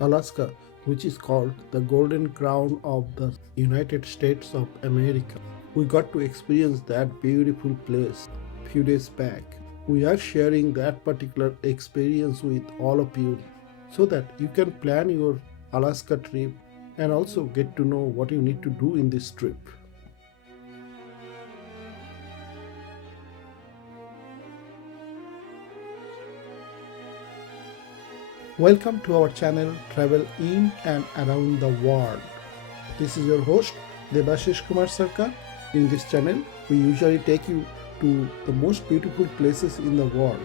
Alaska, which is called the Golden Crown of the United States of America. We got to experience that beautiful place a few days back. We are sharing that particular experience with all of you so that you can plan your Alaska trip and also get to know what you need to do in this trip. Welcome to our channel Travel in and Around the World. This is your host Debashish Kumar Sarkar. In this channel, we usually take you to the most beautiful places in the world,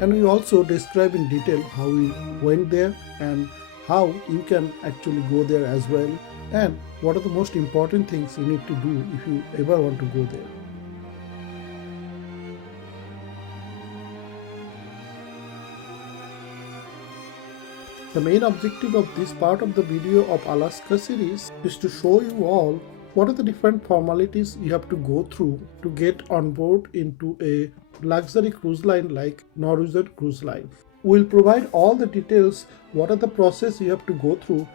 and we also describe in detail how we went there and how you can actually go there as well, and what are the most important things you need to do if you ever want to go there. The main objective of this part of the video of Alaska series is to show you all what are the different formalities you have to go through to get on board into a luxury cruise line like Norwegian Cruise Line. We'll provide all the details, what are the process you have to go through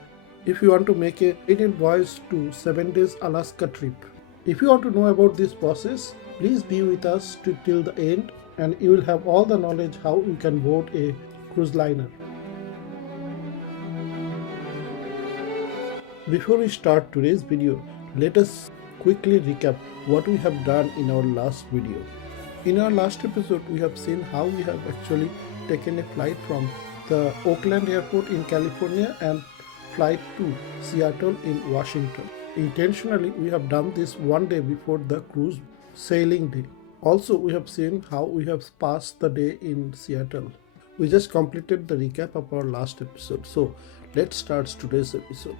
if you want to make a maiden voyage to 7 days Alaska trip. If you want to know about this process, please be with us till the end and you will have all the knowledge how you can board a cruise liner. Before we start today's video, let us quickly recap what we have done in our last video. In our last episode, we have seen how we have actually taken a flight from the Oakland airport in California and flight to Seattle in Washington. Intentionally, we have done this one day before the cruise sailing day. Also, we have seen how we have passed the day in Seattle. We just completed the recap of our last episode. So, let's start today's episode.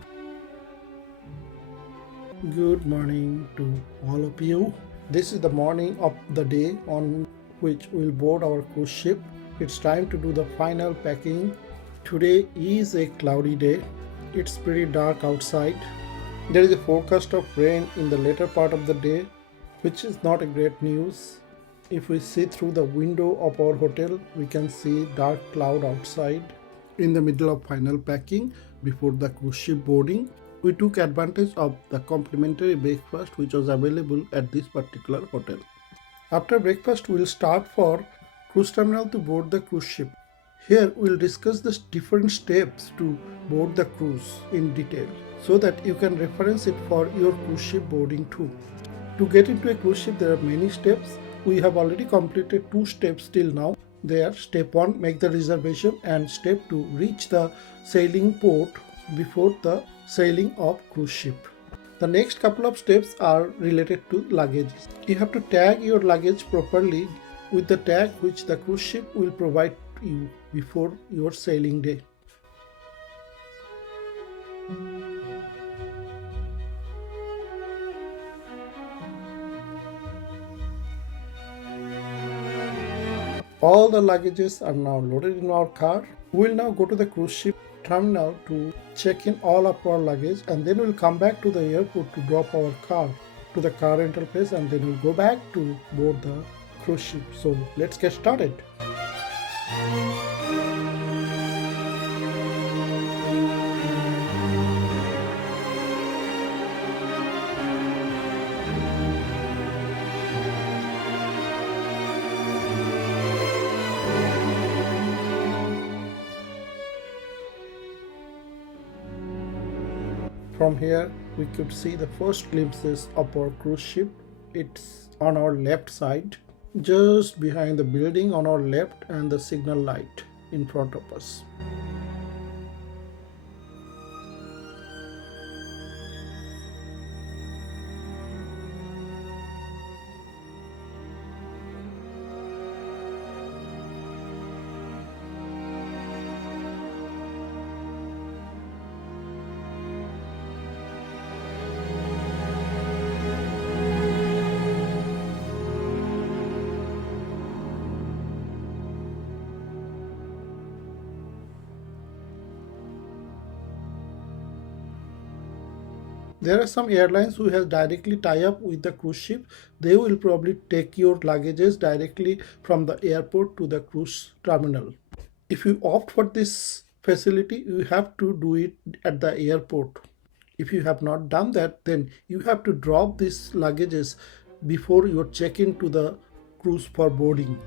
Good morning to all of you. This is the morning of the day on which we'll board our cruise ship. It's time to do the final packing. Today is a cloudy day. It's pretty dark outside. There is a forecast of rain in the later part of the day, which is not a great news. If we see through the window of our hotel, we can see dark cloud outside. In the middle of final packing, before the cruise ship boarding, we took advantage of the complimentary breakfast which was available at this particular hotel. After breakfast, we'll start for cruise terminal to board the cruise ship. Here we'll discuss the different steps to board the cruise in detail so that you can reference it for your cruise ship boarding too. To get into a cruise ship, there are many steps. We have already completed 2 steps till now. They are step 1, make the reservation, and step 2, reach the sailing port before the sailing of cruise ship. The next couple of steps are related to luggage. You have to tag your luggage properly with the tag which the cruise ship will provide you before your sailing day. All the luggages are now loaded in our car. We will now go to the cruise ship terminal to check in all of our luggage, and then we'll come back to the airport to drop our car to the car rental place, and then we'll go back to board the cruise ship. So let's get started. From here, we could see the first glimpses of our cruise ship. It's on our left side, just behind the building on our left and the signal light in front of us. There are some airlines who have directly tie up with the cruise ship. They will probably take your luggages directly from the airport to the cruise terminal. If you opt for this facility, you have to do it at the airport. If you have not done that, then you have to drop these luggages before you check into the cruise for boarding.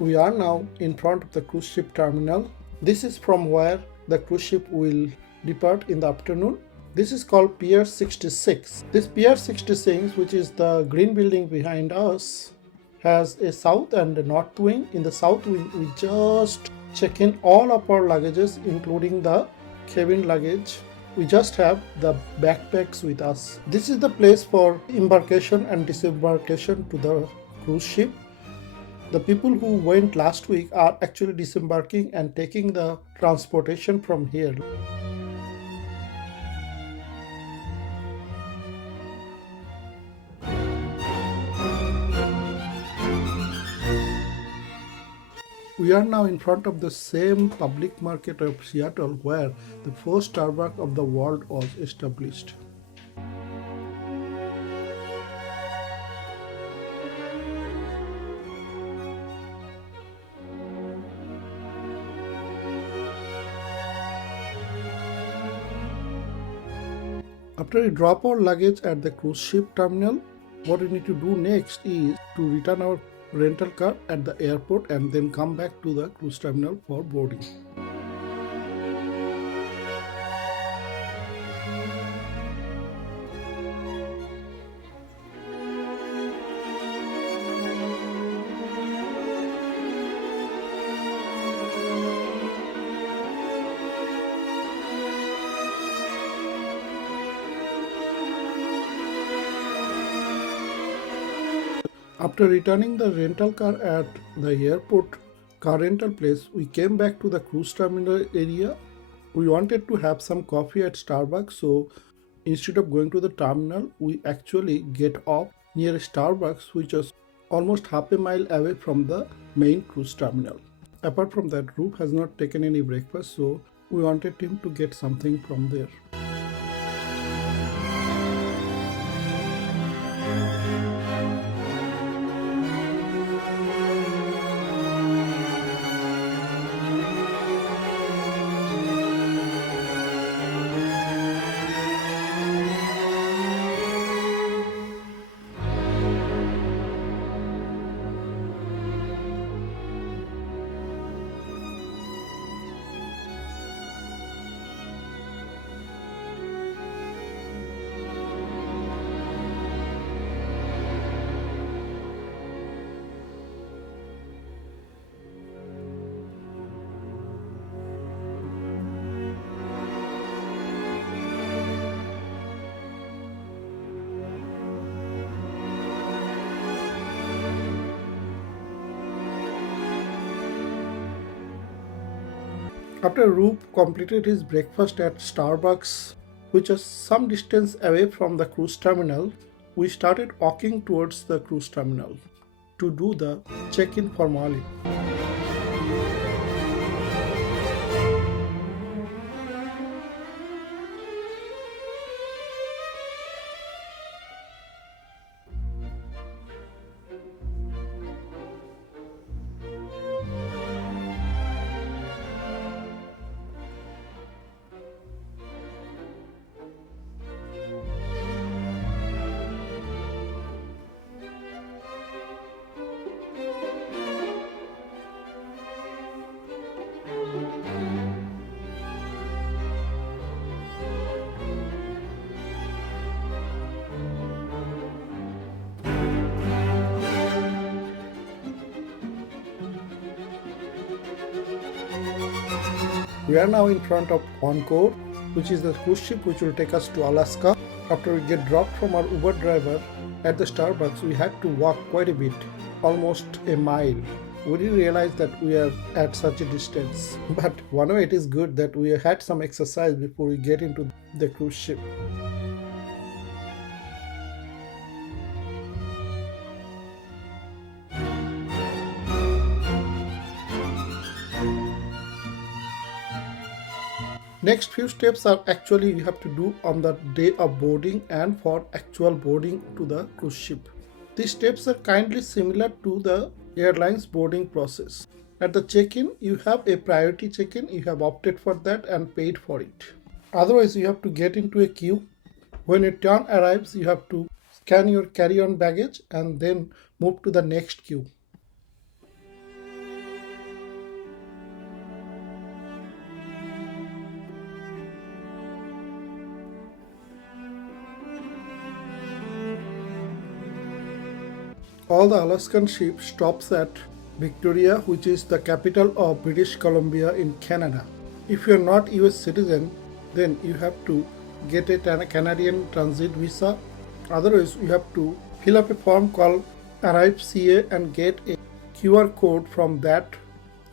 We are now in front of the cruise ship terminal. This is from where the cruise ship will depart in the afternoon. This is called Pier 66. This Pier 66, which is the green building behind us, has a south and a north wing. In the south wing, we just check in all of our luggages, including the cabin luggage. We just have the backpacks with us. This is the place for embarkation and disembarkation to the cruise ship. The people who went last week are actually disembarking and taking the transportation from here. We are now in front of the same public market of Seattle where the first Starbucks of the world was established. After we drop our luggage at the cruise ship terminal, what we need to do next is to return our rental car at the airport and then come back to the cruise terminal for boarding. After returning the rental car at the airport car rental place, we came back to the cruise terminal area. We wanted to have some coffee at Starbucks, so instead of going to the terminal, we actually get off near Starbucks, which was almost half a mile away from the main cruise terminal. Apart from that, Roop has not taken any breakfast, so we wanted him to get something from there. After Roop completed his breakfast at Starbucks, which was some distance away from the cruise terminal, we started walking towards the cruise terminal to do the check-in formality. We are now in front of Encore, which is the cruise ship which will take us to Alaska. After we get dropped from our Uber driver at the Starbucks, we had to walk quite a bit, almost a mile. We didn't realize that we are at such a distance. But one way it is good that we had some exercise before we get into the cruise ship. Next few steps are actually you have to do on the day of boarding and for actual boarding to the cruise ship. These steps are kindly similar to the airline's boarding process. At the check-in, you have a priority check-in, you have opted for that and paid for it. Otherwise, you have to get into a queue. When your turn arrives, you have to scan your carry-on baggage and then move to the next queue. All the Alaskan ship stops at Victoria, which is the capital of British Columbia in Canada. If you are not US citizen, then you have to get a Canadian transit visa. Otherwise, you have to fill up a form called Arrive CA and get a QR code from that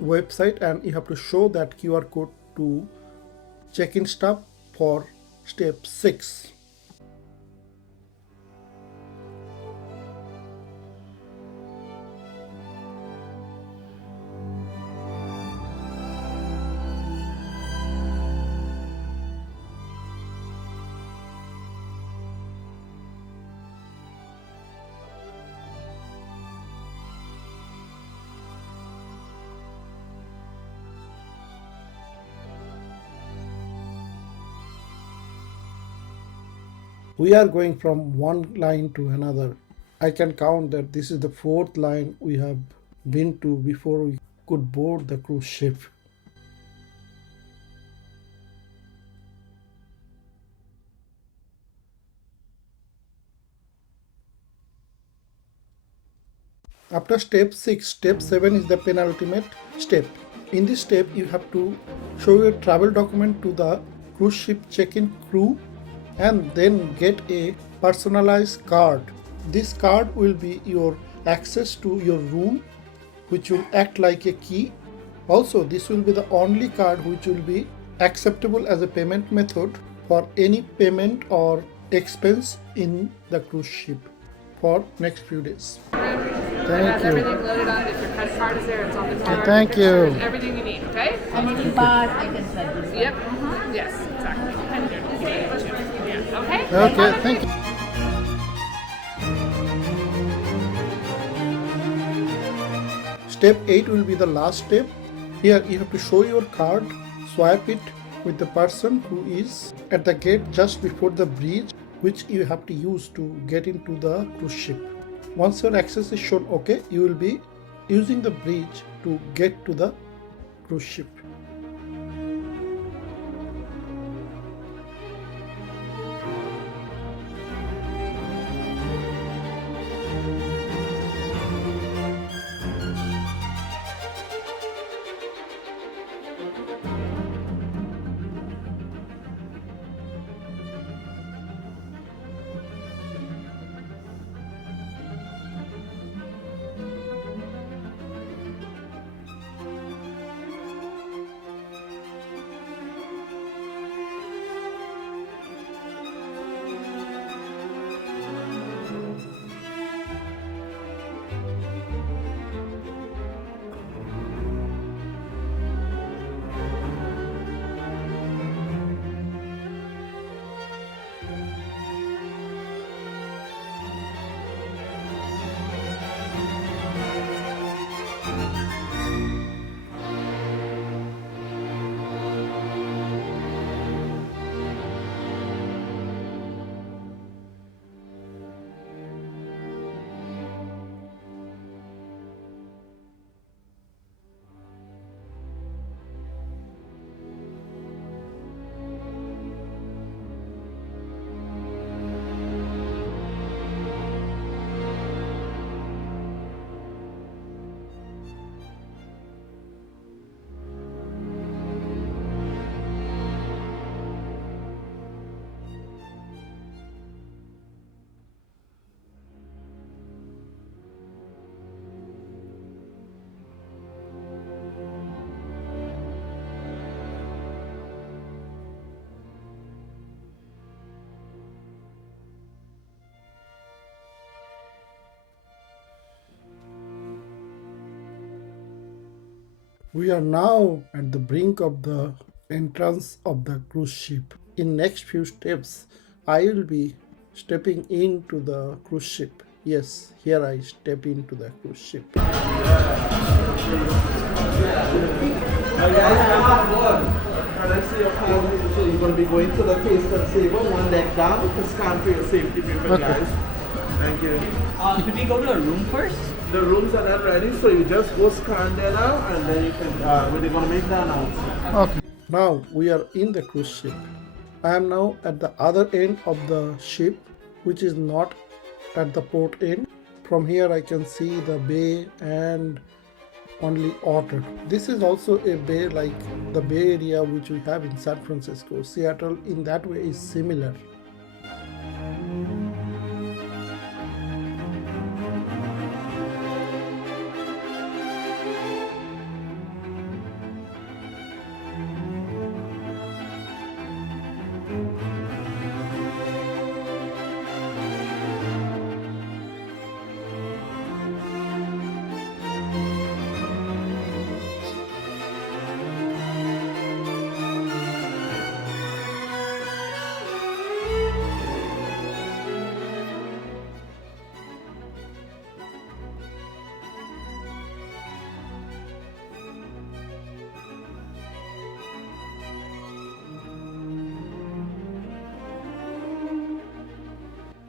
website, and you have to show that QR code to check-in staff for step 6. We are going from one line to another. I can count that this is the 4th line we have been to before we could board the cruise ship. After step 6, step 7 is the penultimate step. In this step, you have to show your travel document to the cruise ship check-in crew and then get a personalized card. This card will be your access to your room, which will act like a key. Also, this will be the only card which will be acceptable as a payment method for any payment or expense in the cruise ship for next few days. Thank you. Everything loaded on it. If your credit card is there, it's on the card. Thank you. Everything you need, okay? Anything bad, I can send you. Yep. Yes, exactly. Yeah. Okay? Okay, thank you. Step 8 will be the last step. Here you have to show your card, swipe it with the person who is at the gate just before the bridge, which you have to use to get into the cruise ship. Once your access is shown okay, you will be using the bridge to get to the cruise ship. We are now at the brink of the entrance of the cruise ship. In next few steps, I will be stepping into the cruise ship. Yes, here I step into the cruise ship. Let's see your card. So you're going to be going to the taste and savor, one leg down to scan for your safety paper, guys. Thank you. Should we go to a room first? The rooms are not ready, so you just go scan there now, and then you can, when they're going to make the announcement. Okay. Now we are in the cruise ship. I am now at the other end of the ship, which is not at the port end. From here I can see the bay and only water. This is also a bay like the Bay Area which we have in San Francisco. Seattle in that way is similar.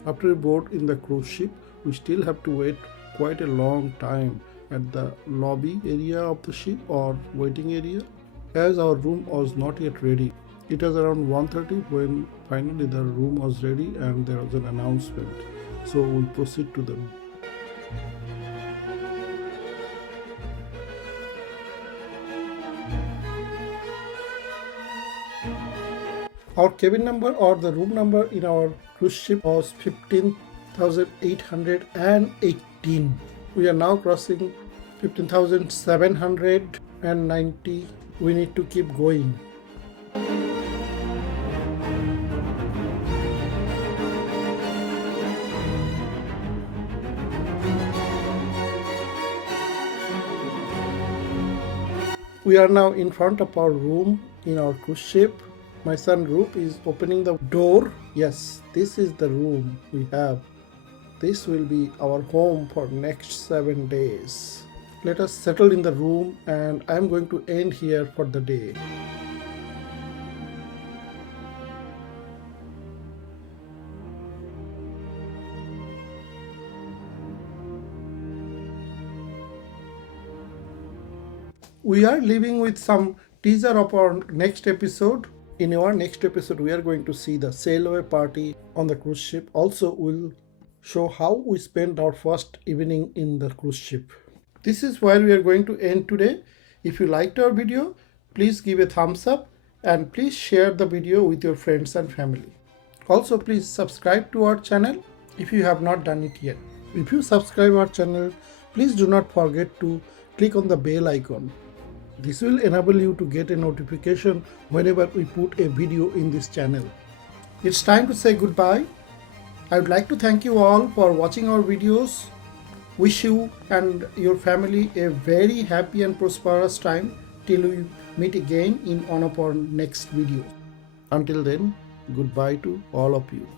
After we board in the cruise ship, we still have to wait quite a long time at the lobby area of the ship or waiting area, as our room was not yet ready. It was around 1:30 when finally the room was ready and there was an announcement. So we proceed to the room. Our cabin number or the room number in our cruise ship was 15,818. We are now crossing 15,790. We need to keep going. We are now in front of our room in our cruise ship. My son Roop is opening the door. Yes, this is the room we have. This will be our home for next 7 days. Let us settle in the room and I am going to end here for the day. We are leaving with some teaser of our next episode. In our next episode, we are going to see the sail away party on the cruise ship. Also, we'll show how we spent our first evening in the cruise ship. This is where we are going to end today. If you liked our video, please give a thumbs up and please share the video with your friends and family. Also, please subscribe to our channel if you have not done it yet. If you subscribe our channel, please do not forget to click on the bell icon. This will enable you to get a notification whenever we put a video in this channel. It's time to say goodbye. I would like to thank you all for watching our videos. Wish you and your family a very happy and prosperous time till we meet again in one of our next videos. Until then, goodbye to all of you.